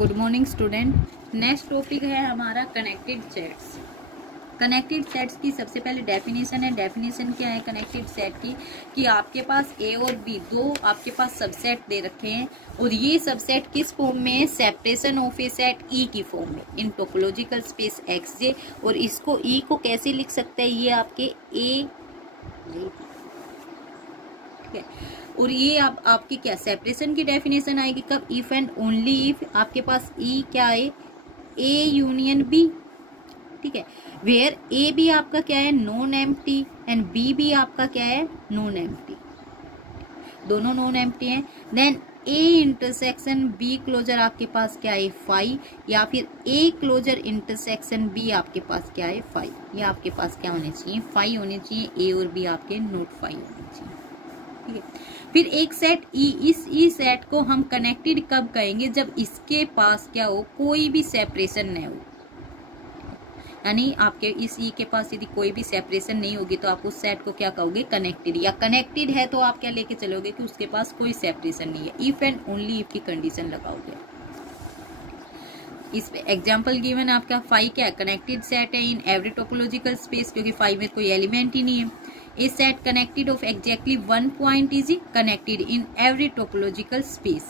Good morning student. Next topic है हमारा connected sets. Connected sets की सबसे पहले डेफिनेशन है। डेफिनेशन क्या है कनेक्टेड सेट की कि आपके पास ए और बी दो आपके पास सबसेट दे रखे हैं और ये सबसेट किस फॉर्म में है, सेपरेशन ऑफ ए सेट ई की फॉर्म में इन टोपोलॉजिकल स्पेस एक्स जे। और इसको ई को कैसे लिख सकते हैं, ये आपके ए और ये आपकी क्या सेपरेशन की डेफिनेशन आएगी कब, इफ एंड ओनली इफ आपके पास ई क्या है, ए यूनियन बी। ठीक है, वेयर ए भी आपका क्या है, नॉन एम्प्टी एंड बी भी आपका क्या है, नॉन एम्प्टी, दोनों नॉन एम्प्टी हैं। Then A intersection B closure आपके पास क्या है, फाई, या फिर ए क्लोजर इंटरसेक्शन बी आपके पास क्या है, फाई। ये आपके पास क्या होने चाहिए, फाई होने चाहिए, ए और बी आपके नॉट फाई होने चाहिए। ठीक है, फिर एक सेट ई, इस ई सेट को हम कनेक्टेड कब कहेंगे, जब इसके पास क्या हो, कोई भी सेपरेशन नहीं हो। यानी आपके इस ई के पास यदि कोई भी सेपरेशन नहीं होगी तो आप उस सेट को क्या कहोगे, कनेक्टेड। या कनेक्टेड है तो आप क्या लेके चलोगे कि उसके पास कोई सेपरेशन नहीं है, इफ एंड ओनली इफ की कंडीशन लगाओगे। इस एग्जाम्पल गिवन आपका फाइव क्या है, कनेक्टेड सेट है इन एवरी टोपोलॉजिकल स्पेस, क्योंकि फाइव में कोई एलिमेंट ही नहीं है। A set connected of exactly one point is connected in every topological space।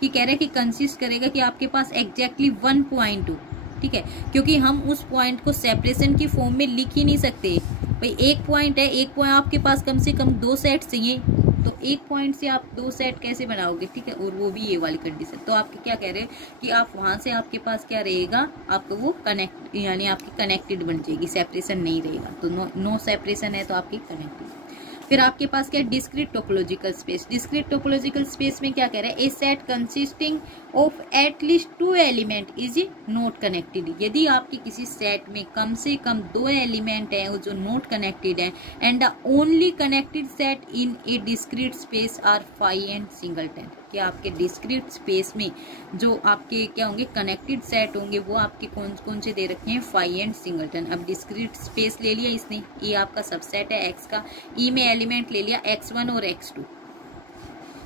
कि कह रहे हैं कि कंसिस्ट करेगा कि आपके पास एग्जैक्टली वन पॉइंट हो। ठीक है, क्योंकि हम उस पॉइंट को सेपरेशन की फॉर्म में लिख ही नहीं सकते। भाई एक पॉइंट है, एक पॉइंट आपके पास कम से कम दो सेट चाहिए, तो एक पॉइंट से आप दो सेट कैसे बनाओगे। ठीक है, और वो भी ये वाली कंडीशन। तो आप क्या कह रहे हैं कि आप वहां से आपके पास क्या रहेगा, आपको वो कनेक्ट यानी आपकी कनेक्टेड बन जाएगी, सेपरेशन नहीं रहेगा। तो नो सेपरेशन है तो आपकी कनेक्टेड। फिर आपके पास क्या discrete topological space. Discrete topological space में क्या कह रहा है, a set consisting of at least two element is not connected. यदि आपकी किसी सेट में कम से कम दो एलिमेंट हैं जो नॉट कनेक्टेड हैं, and the only connected set in a discrete space are phi and singleton. कि आपके डिस्क्रीट स्पेस में जो आपके क्या होंगे, कनेक्टेड सेट होंगे, वो आपके कौन कौन से दे रखे हैं, फाई एंड सिंगलटन। अब डिस्क्रीट स्पेस ले लिया इसने, ये आपका सबसेट है एक्स का, ई में एलिमेंट ले लिया x1 और x2।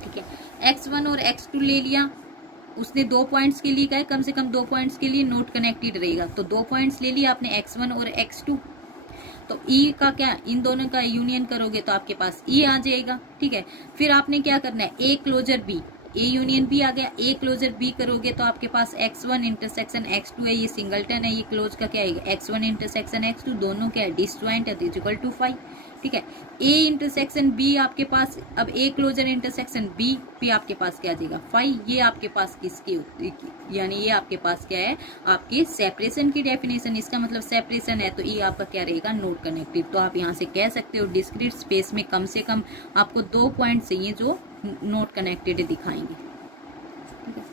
ठीक है, x1 और x2 ले लिया, उसने दो पॉइंट्स के लिए कहा कम से कम दो पॉइंट्स के लिए नोट कनेक्टेड रहेगा, तो दो पॉइंट्स ले लिया आपने x1 और x2। तो ई का क्या, इन दोनों का यूनियन करोगे तो आपके पास ई आ जाएगा। ठीक है, फिर आपने क्या करना है, A closure B, A union B आ गया, ए क्लोजर बी करोगे तो आपके पास x1 इंटरसेक्शन x2 है, ये सिंगलटन है, ये क्लोज का क्या है, x1 इंटरसेक्शन x2, दोनों क्या है, डिसजॉइंट है, इक्वल टू 5। ठीक है, ए इंटरसेक्शन बी आपके पास, अब ए क्लोजर इंटरसेक्शन बी भी आपके पास क्या आ जाएगा, 5। ये आपके पास किसकी, यानी ये आपके पास क्या है, आपके सेपरेशन की डेफिनेशन। इसका मतलब सेपरेशन है तो ई आपका क्या रहेगा, नॉट कनेक्टेड। तो आप यहाँ से कह सकते हो डिस्क्रीट स्पेस में कम से कम आपको दो पॉइंट चाहिए जो नॉट कनेक्टेड दिखाएंगे। ठीक है,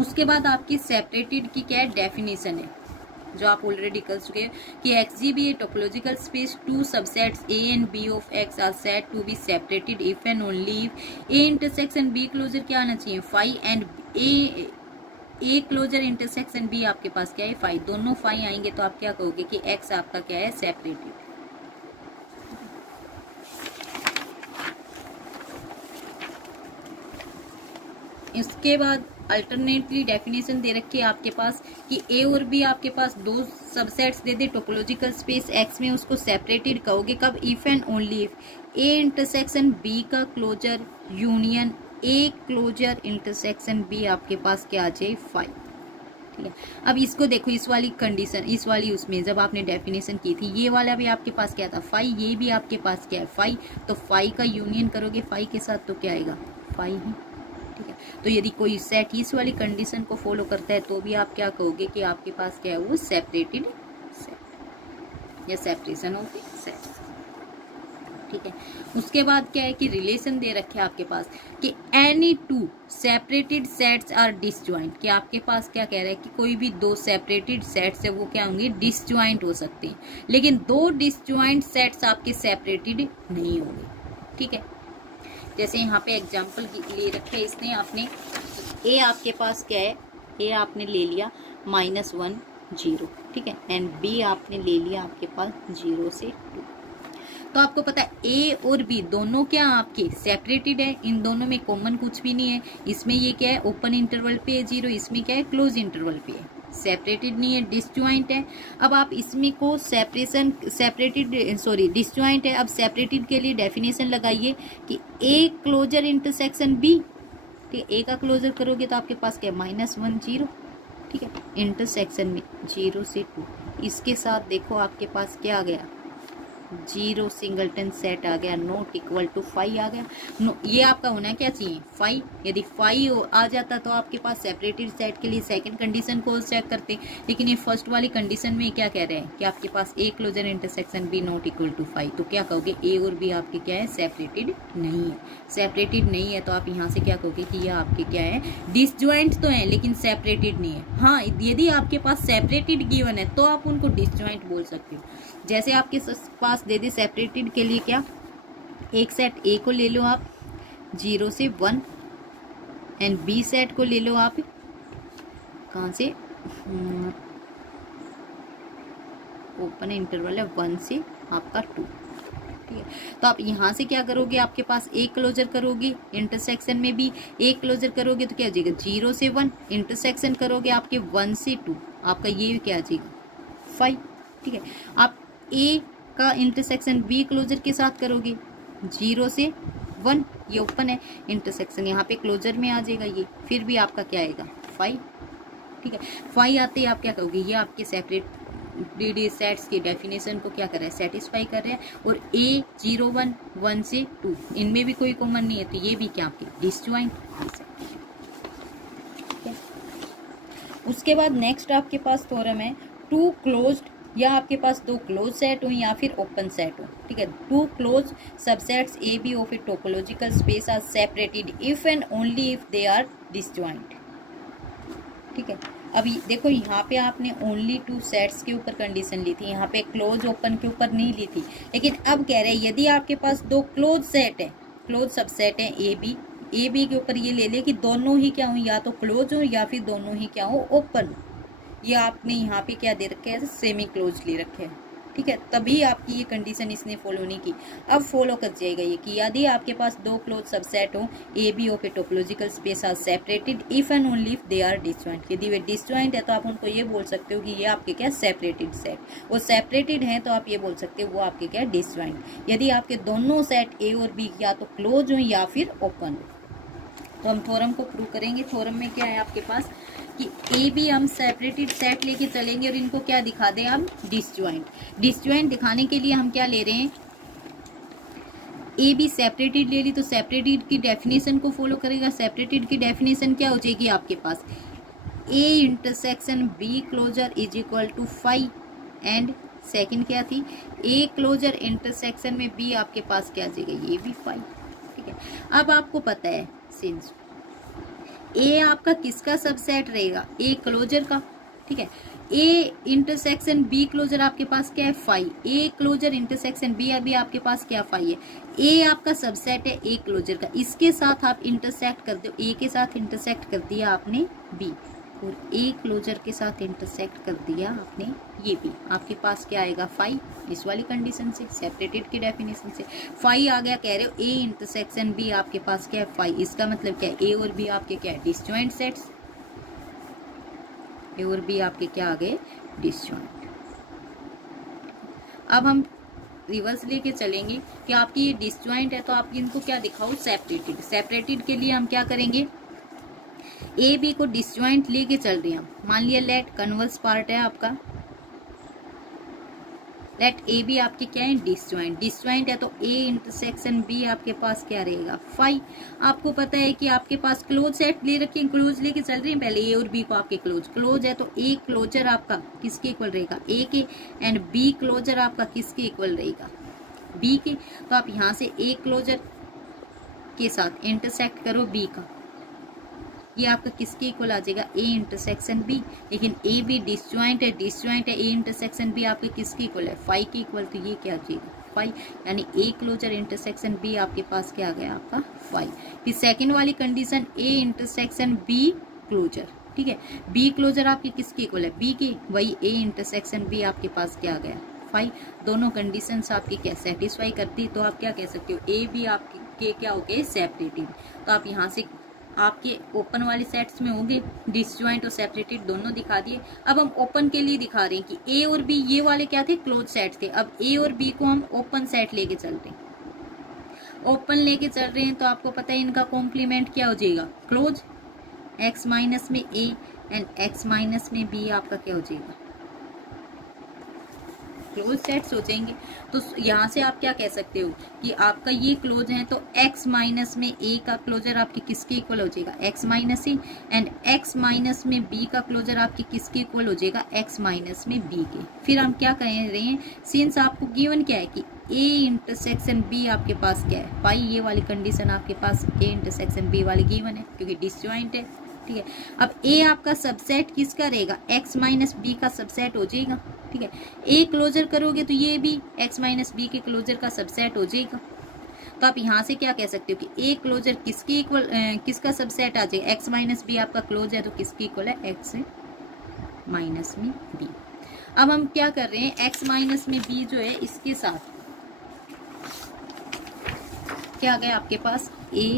उसके बाद आपकी सेपरेटेड की क्या है, डेफिनेशन है जो आप ऑलरेडी कर चुके हैं कि X be a topological space two subsets A and B of X are set to be separated if and only if A intersection B closure क्या आना चाहिए, phi, and A closure intersection B आपके पास क्या है, phi. दोनों phi आएंगे तो आप क्या कहोगे कि एक्स आपका क्या है, सेपरेटेड। इसके बाद अल्टरनेटली डेफिनेशन दे रखी है आपके पास कि ए और बी आपके पास दो सबसेट्स दे दे टोपोलॉजिकल स्पेस एक्स में, उसको सेपरेटेड कहोगे कब, if and only if A intersection B का closure union A closure intersection B आपके पास क्या आ जाए, 5। ठीक है, अब इसको देखो, इस वाली कंडीशन, इस वाली उसमें जब आपने डेफिनेशन की थी, ये वाला भी आपके पास क्या था, 5, ये भी आपके पास क्या है, 5। तो 5 का यूनियन करोगे 5 के साथ तो क्या आएगा, 5 ही। ठीक है, तो यदि कोई सेट इस वाली कंडीशन को फॉलो करता है तो भी आप क्या कहोगे कि आपके पास क्या है, वो सेपरेटेड सेट या सेपरेशन ऑफ सेट। ठीक है, उसके बाद क्या है कि रिलेशन दे रखे हैं आपके पास कि any two separated sets are disjoint. कि आपके पास क्या कह रहा है कि कोई भी दो सेपरेटेड सेट्स है वो क्या होंगे, डिसजॉइंट हो सकते हैं, लेकिन दो डिसजॉइंट सेट्स आपके सेपरेटेड नहीं होंगे। ठीक है, जैसे यहाँ पे एग्जाम्पल ले रखे है इसने, आपने ए आपके पास क्या है, ए आपने ले लिया -1 0। ठीक है, एंड बी आपने ले लिया आपके पास 0 से 2। तो आपको पता है ए और बी दोनों क्या आपके सेपरेटेड है, इन दोनों में कॉमन कुछ भी नहीं है। इसमें ये क्या है, ओपन इंटरवल पे है 0, इसमें क्या है, क्लोज इंटरवल पे है, सेपरेटेड नहीं है, डिसजॉइंट है। अब आप इसमें को डिसजॉइंट है। अब सेपरेटेड के लिए डेफिनेशन लगाइए कि ए क्लोजर इंटरसेक्शन बी, ठीक है, ए का क्लोजर करोगे तो आपके पास क्या है, -1 0, ठीक है, इंटरसेक्शन में 0 से 2, इसके साथ देखो आपके पास क्या आ गया, 0 सिंगलटन सेट आ गया, नॉट इक्वल टू 5 आ गया। नो, ये आपका होना क्या चाहिए, 5। यदि 5 आ जाता तो आपके पास सेपरेटेड सेट के लिए सेकंड कंडीशन को चेक करते, लेकिन ये फर्स्ट वाली कंडीशन में क्या कह रहे हैं कि आपके पास A closure intersection B not equal to 5, तो क्या कहोगे, ए और बी आपके क्या है, सेपरेटेड नहीं है। सेपरेटेड नहीं है तो आप यहाँ से क्या कहोगे कि ये आपके क्या है, डिसजॉइंट तो है लेकिन सेपरेटेड नहीं है। हाँ, यदि आपके पास सेपरेटेड गिवन है तो आप उनको डिसजॉइंट बोल सकते हो। जैसे आपके पास दे दे सेपरेटेड के लिए क्या, एक सेट ए को ले लो आप 0 से 1 एंड बी सेट को ले लो आप कहाँ से, ओपन इंटरवल है 1 से आपका 2, ठीक है। तो आप यहाँ से क्या करोगे, आपके पास ए क्लोजर करोगे, इंटरसेक्शन में भी ए क्लोजर करोगे तो क्या हो जाएगा, 0 से 1, इंटरसेक्शन करोगे आपके 1 से 2, आपका ये क्या आ जाएगा 5, ठीक है। आप ए का इंटरसेक्शन बी क्लोजर के साथ करोगे 0 से 1, ये ओपन है, इंटरसेक्शन यहाँ पे क्लोजर में आ जाएगा ये, फिर भी आपका क्या आएगा 5, ठीक है। 5 आते ही आप क्या कहोगे, ये आपके सेपरेट सेट्स की डेफिनेशन को क्या कर रहा है, सेटिस्फाई कर रहे हैं। और ए 0 1 1 से 2 इनमें भी कोई कॉमन नहीं है, तो ये भी क्या आपके डिसजॉइंट हो सकते हैं, ठीक है। उसके बाद नेक्स्ट आपके पास थ्योरम है टू क्लोज्ड, या आपके पास दो क्लोज सेट हो या फिर ओपन सेट हो, ठीक है। Two close subsets A B of a topological space are separated if and only if they are disjoint, ठीक है। अभी देखो यहाँ पे आपने ओनली 2 सेट्स के ऊपर कंडीशन ली थी, यहाँ पे क्लोज ओपन के ऊपर नहीं ली थी, लेकिन अब कह रहे हैं यदि आपके पास 2 क्लोज सेट है, क्लोज सबसेट है ए बी के ऊपर ये ले ले कि दोनों ही क्या हो, या तो क्लोज हो या फिर दोनों ही क्या हो, ओपन हो। ये आपने यहाँ पे क्या दे रखे है, सेमी क्लोज ले रखे हैं, ठीक है। तभी आपकी ये कंडीशन इसने फॉलो नहीं की, अब फॉलो कर जाएगा ये कि यदि आपके पास 2 क्लोज सबसेट हो A B of a topological space are separated if and only if they are disjoint. यदि वे डिसजॉइंट है तो आप उनको ये बोल सकते हो कि ये आपके क्या सेपरेटेड सेट, वो सेपरेटेड है तो आप ये बोल सकते हो वो आपके क्या डिसजॉइंट। यदि आपके दोनों सेट ए और बी या तो क्लोज हो या फिर ओपन हो, तो हम थ्योरम को प्रूव करेंगे। थ्योरम में क्या है आपके पास कि ए बी हम सेपरेटेड सेट लेके चलेंगे और इनको क्या दिखा दें हम, डिसजॉइंट। डिसजॉइंट दिखाने के लिए हम क्या ले रहे हैं, ए बी सेपरेटेड ले ली तो सेपरेटेड की डेफिनेशन को फॉलो करेगा। सेपरेटेड की डेफिनेशन क्या हो जाएगी आपके पास, A intersection B closure is equal to 5 and second क्या थी, ए क्लोजर इंटरसेक्शन में बी आपके पास क्या आ जाएगा, ये भी 5, ठीक है। अब आपको पता है सिंस ए आपका किसका सबसेट रहेगा, ए क्लोजर का, ठीक है। ए इंटरसेक्शन बी क्लोजर आपके पास क्या है 5, ए क्लोजर इंटरसेक्शन बी अभी आपके पास क्या 5 है। ए आपका सबसेट है ए क्लोजर का, इसके साथ आप इंटरसेक्ट कर दो, ए के साथ इंटरसेक्ट कर दिया आपने बी, और ए क्लोजर के साथ इंटरसेक्ट कर दिया आपने ये भी, आपके पास क्या आएगा 5, इस वाली कंडीशन से सेपरेटेड की डेफिनेशन से 5 आ गया। कह रहे हो ए इंटरसेक्शन बी आपके पास क्या है 5, इसका मतलब क्या है, ए और बी आपके क्या है डिसजॉइंट सेट्स, ए और बी आपके क्या आ गए डिसजॉइंट। अब हम रिवर्स लेके चलेंगे कि आपकी ये डिसजॉइंट है तो आप इनको क्या दिखाओ, सेपरेटेड। सेपरेटेड के लिए हम क्या करेंगे, ए बी को डिसजॉइंट लेके चल रहे हैं। मान लिया लेट कन्वर्स पार्ट है आपका, लेट ए बी आपके क्या है डिसजॉइंट। डिसजॉइंट है तो ए इंटरसेक्शन बी आपके पास क्या रहेगा 5। आपको पता है कि आपके पास क्लोज सेट ले रखे हैं, क्लोज लेके चल रहे हैं पहले, ए और बी को आपके क्लोज है तो ए क्लोजर आपका किसके इक्वल रहेगा, ए के, एंड बी क्लोजर आपका किसके इक्वल रहेगा, बी के। तो आप यहाँ से ए क्लोजर के साथ इंटरसेक्ट करो बी का, ये आपका किसके इक्वल आ जाएगा, ए इंटरसेक्शन बी। लेकिन ए बी डिसजॉइंट है, डिसजॉइंट है, ए इंटरसेक्शन बी आपके किसके इक्वल है 5 के इक्वल, तो ये क्या आ जाएगा 5, यानी ए क्लोजर इंटरसेक्शन बी आपके पास क्या आ गया आपका 5। फिर सेकंड वाली कंडीशन ए इंटरसेक्शन बी क्लोजर, ठीक है। बी क्लोजर आपके किसके इक्वल है, बी के, वही ए इंटरसेक्शन बी आपके पास क्या आ गया फाई, दोनों कंडीशंस आपकी क्या सेटिस्फाई करती, तो आप क्या कह सकते हो ए बी आपके क्या हो गए सेपरेटेड। तो आप यहाँ से आपके ओपन वाले सेट्स में होंगे डिसजॉइंट और सेपरेटेड दोनों दिखा दिए। अब हम ओपन के लिए दिखा रहे हैं कि ए और बी ये वाले क्या थे क्लोज सेट थे, अब ए और बी को हम ओपन सेट लेके चल रहे हैं, ओपन लेके चल रहे हैं तो आपको पता है इनका कॉम्प्लीमेंट क्या हो जाएगा क्लोज, एक्स माइनस में ए एंड एक्स माइनस में बी आपका क्या हो जाएगा क्लोज सेट्स हो जाएंगे। तो यहाँ से आप क्या कह सकते हो कि आपका ये क्लोज है तो x माइनस में a का क्लोजर आपके किसके इक्वल हो जाएगा x minus A, and x minus में b का क्लोजर आपके किसके इक्वल हो जाएगा x माइनस में b के। फिर हम क्या कह रहे हैं, सिंस आपको गिवन क्या है कि a इंटरसेक्शन b आपके पास क्या है पाई, ये वाली कंडीशन आपके पास a इंटरसेक्शन b वाली गिवन है क्योंकि डिसजॉइंट है, ठीक है। अब a आपका सबसेट किसका रहेगा, x माइनस बी का सबसेट हो जाएगा, ठीक है। a क्लोजर करोगे तो ये भी x माइनस बी के क्लोजर का सबसेट हो जाएगा। तो आप यहाँ से क्या कह सकते हो कि a क्लोजर किसके इक्वल किसका सबसेट आ जाएगा, x माइनस बी आपका क्लोज है तो किसके इक्वल है x माइनस में b। अब हम क्या कर रहे हैं, x माइनस में b जो है इसके साथ क्या आ गया आपके पास a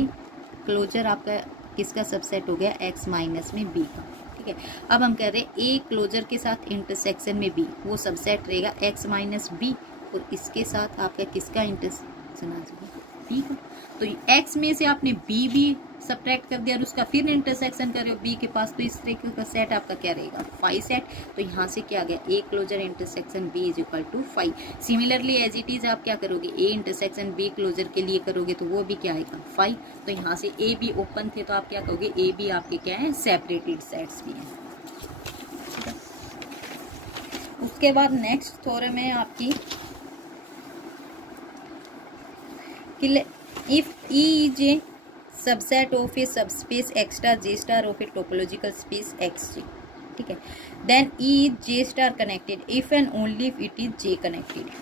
क्लोजर आपका किसका सबसेट हो गया x माइनस में b का, ठीक है। अब हम कह रहे हैं a क्लोजर के साथ इंटरसेक्शन में b वो सबसेट रहेगा x माइनस b और इसके साथ आपका किसका इंटरसेक्शन आ जाएगा b का। तो x में से आपने b भी सब्ट्रैक्ट कर दिया और उसका फिर इंटरसेक्शन कर रहे हो b के पास, तो इस तरीके का सेट आपका क्या रहेगा फाई सेट। तो यहाँ से क्या आ गया a closure intersection b is equal to phi. Similarly as it is आप क्या करोगे a इंटरसेक्शन b क्लोजर के लिए करोगे तो वो भी क्या आएगा फाई। तो यहाँ से a b ओपन थे तो आप क्या कहोगे a b आपके क्या है सेपरेटेड सेट्स भी हैं। उसके बाद नेक्स्ट थ्योरम है आपकी if E is a subset of a subspace x star J star of a topological space xj, ठीक है, then E is J star connected if and only if it is J connected।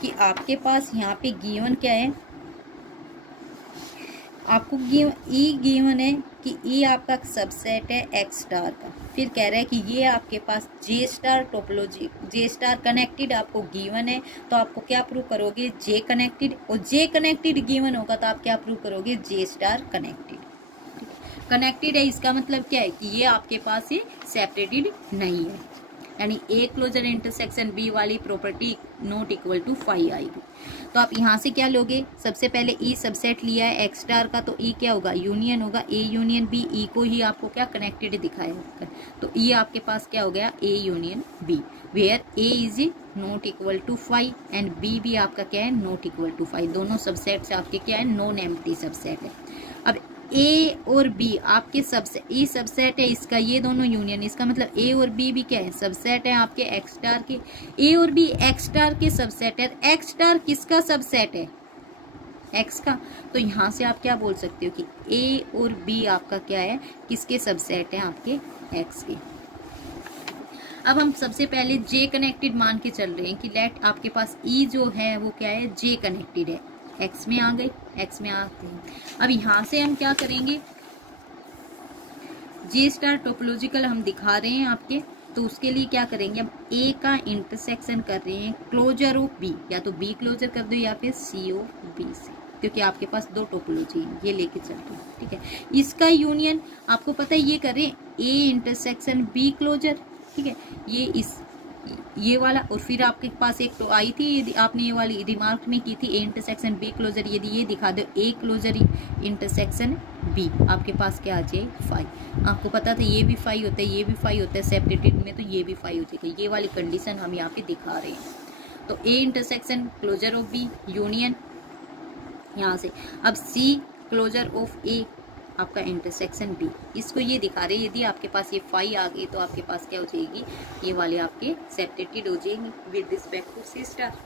कि आपके पास यहाँ पे given क्या है, आपको E given है कि E आपका सबसेट है x स्टार का, फिर कह रहा है कि ये आपके पास J star topology J star connected आपको गिवन है, तो आपको क्या प्रूव करोगे J कनेक्टेड, और J कनेक्टेड गिवन होगा तो आप क्या प्रूव करोगे J स्टार कनेक्टेड। कनेक्टेड है इसका मतलब क्या है कि ये आपके पास ये सेपरेटेड नहीं है, यानी ए क्लोजर इंटरसेक्शन बी वाली property not equal to phi आएगी। तो आप यहाँ से क्या लोगे, सबसे पहले ई सबसेट लिया है एक्स स्टार का तो ई क्या होगा यूनियन होगा, ए यूनियन बी, ई को ही आपको क्या कनेक्टेड दिखाया, तो ई आपके पास क्या हो गया A union B, where A is not equal to phi and B भी आपका क्या है नॉट इक्वल टू फाई। दोनों सबसेट से आपके क्या है नॉन एम्प्टी सबसेट है। अब ए और बी आपके सबसे ई सबसेट है इसका, ये दोनों यूनियन, इसका मतलब ए और बी भी क्या है सबसेट है आपके एक्स स्टार के, ए और बी एक्स स्टार के सबसेट है। एक्स स्टार किसका सबसेट है एक्स का, तो यहाँ से आप क्या बोल सकते हो कि ए और बी आपका क्या है किसके सबसेट है आपके एक्स के। अब हम सबसे पहले जे कनेक्टेड मान के चल रहे हैं कि लेट आपके पास ई जो है वो क्या है जे कनेक्टेड है, एक्स में आ गई, एक्स में आते हैं। अब यहाँ से हम क्या करेंगे जे स्टार टोपोलॉजिकल हम दिखा रहे हैं आपके, तो उसके लिए क्या करेंगे अब ए का इंटरसेक्शन कर रहे हैं क्लोजर ऑफ बी, या तो बी क्लोजर कर दो या फिर सी ऑफ बी से, क्योंकि आपके पास दो टोपोलॉजी है ये लेके चलते हैं, ठीक है। इसका यूनियन आपको पता है ये करें ए इंटरसेक्शन बी क्लोजर, ठीक है, ये वाला, और फिर आपके पास एक तो आई थी यदि आपने ये वाली रिमार्क में की थी ए इंटरसेक्शन बी क्लोजर, यदि ये दिखा दो ए क्लोजर इंटरसेक्शन बी आपके पास क्या आ जाए फाई। आपको पता था ये भी फाई होता है ये भी फाई होता है सेपरेटेड में, तो ये भी फाई हो जाएगा, ये वाली कंडीशन हम यहाँ पे दिखा रहे हैं। तो A intersection closure of B union यहाँ से, अब सी क्लोजर ऑफ ए आपका इंटरसेक्शन बी, इसको ये दिखा रहे हैं यदि आपके पास ये फाई आ गई तो आपके पास क्या हो जाएगी ये वाले आपके सेपरेटेड हो जाएंगे with respect to C star.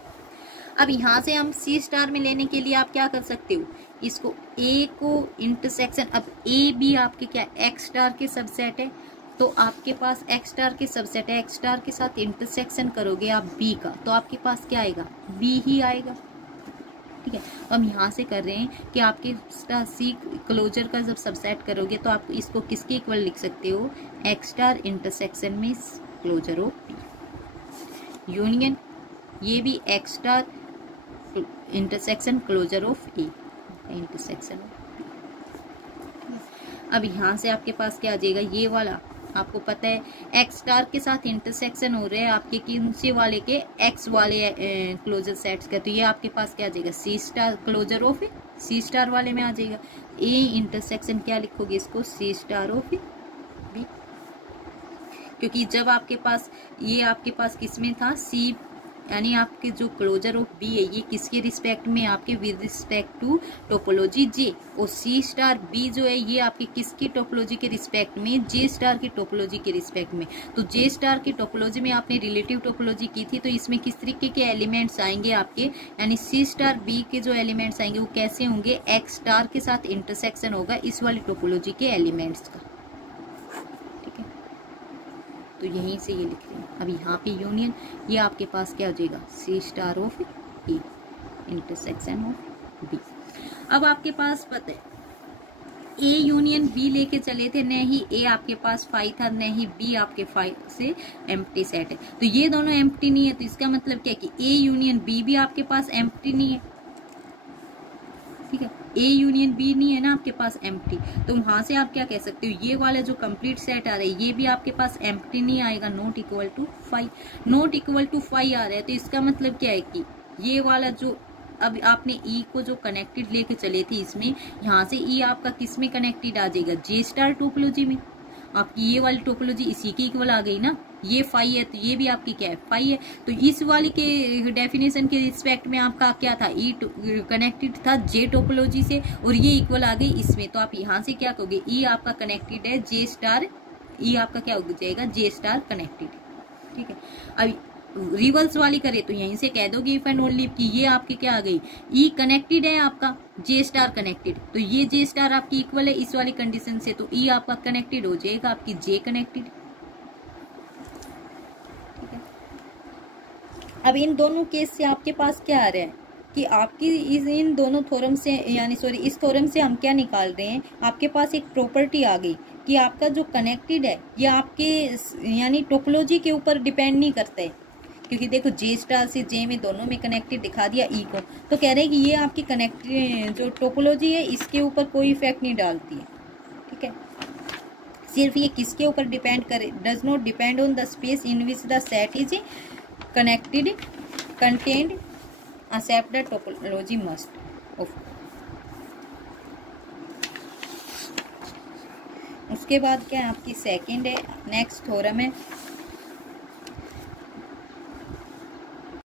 अब यहाँ से हम सी स्टार में लेने के लिए आप क्या कर सकते हो, इसको ए को इंटरसेक्शन, अब ए बी आपके क्या एक्स स्टार के सबसेट है, तो आपके पास एक्स स्टार के सबसेट है, एक्स स्टार के साथ इंटरसेक्शन करोगे आप बी का तो आपके पास क्या आएगा बी ही आएगा, ठीक है। हम यहाँ से कर रहे हैं कि आपके सी क्लोजर का जब सबसेट करोगे तो आप इसको किसके इक्वल लिख सकते हो एक्स स्टार इंटरसेक्शन में क्लोजर ऑफ बी यूनियन ये भी X star intersection closure of A, intersection of. अब यहाँ से आपके पास क्या आ जाएगा, ये वाला आपको पता है एक्स स्टार के साथ इंटरसेक्शन हो रहे हैं आपके किसी वाले के एक्स वाले क्लोजर सेट्स का, तो ये आपके पास क्या आ जाएगा, C star closure of A, C star वाले में आ जाएगा। ए इंटरसेक्शन क्या लिखोगे इसको, C star of A B, क्योंकि जब आपके पास ये आपके पास किसमें था, सी, यानी आपके जो क्लोजर ऑफ बी है ये किसके रिस्पेक्ट में, आपके विद रिस्पेक्ट टू टोपोलॉजी जे, और सी स्टार बी जो है ये आपके किसकी टोपोलॉजी के रिस्पेक्ट में, जे स्टार की टोपोलॉजी के रिस्पेक्ट में। तो जे स्टार की टोपोलॉजी में आपने रिलेटिव टोपोलॉजी की थी, तो इसमें किस तरीके के एलिमेंट्स आएंगे आपके, यानी सी स्टार बी के जो एलिमेंट्स आएंगे वो कैसे होंगे, एक्स स्टार के साथ इंटरसेक्शन होगा इस वाली टोपोलॉजी के एलिमेंट्स का। तो यहीं से ये लिख रहे हैं। अब यहाँ पे यूनियन, ये आपके पास क्या हो जाएगा, C star of A intersection of B. अब आपके पास पता है ए यूनियन बी लेके चले थे, न ही ए आपके पास फाई था न ही बी आपके फाई से एम्प्टी सेट है, तो ये दोनों एम्प्टी नहीं है, तो इसका मतलब क्या है कि ए यूनियन बी भी आपके पास एम्प्टी नहीं है, ठीक है, ए यूनियन बी नहीं है ना आपके पास एम्प्टी, तो वहां से आप क्या कह सकते हो, ये वाला जो कंप्लीट सेट आ रहा है ये भी आपके पास एम्प्टी नहीं आएगा, not equal to 5, not equal to 5 आ रहा है, तो इसका मतलब क्या है कि ये वाला जो अब आपने ई को जो कनेक्टेड लेके चले थे इसमें, यहाँ से ई आपका किस में कनेक्टेड आ जाएगा, जे स्टार टोपोलॉजी में, आपकी ये वाली टोपोलॉजी इसी की इक्वल आ गई ना, ये फाई है तो ये भी आपकी क्या है, फाई है, तो इस वाली के डेफिनेशन के रिस्पेक्ट में आपका क्या था, ई कनेक्टेड था जे टोपोलॉजी से, और ये इक्वल आ गई इसमें, तो आप यहाँ से क्या कहोगे, ई आपका कनेक्टेड है जे स्टार, ई आपका क्या हो जाएगा, जे स्टार कनेक्टेड, ठीक है। अब रिवर्स वाली करे तो यहीं से कह दोगे इफ एंड ओनली कि ये आपकी क्या आ गई, ई कनेक्टेड है आपका जे स्टार कनेक्टेड, तो ये जे स्टार आपकी इक्वल है इस वाली कंडीशन से, तो ई आपका कनेक्टेड हो जाएगा आपकी जे कनेक्टेड, ठीक है। अब इन दोनों केस से आपके पास क्या आ रहा है कि आपकी इन दोनों थ्योरम से, यानी सॉरी इस थ्योरम से हम क्या निकाल रहे हैं, आपके पास एक प्रॉपर्टी आ गई कि आपका जो कनेक्टेड है ये आपके यानी टोपोलॉजी के ऊपर डिपेंड नहीं करता है, क्योंकि देखो जे स्टार से जे में दोनों में कनेक्टेड दिखा दिया ई को, तो कह रहे हैं कि ये आपकी कनेक्टेड जो टोपोलॉजी है इसके ऊपर कोई इफेक्ट नहीं डालती है, ठीक है। सिर्फ ये किसके ऊपर डिपेंड करे, does not depend on the space in which the set is connected contained except the topology must of. उसके बाद क्या है आपकी सेकंड है, नेक्स्ट थ्योरम है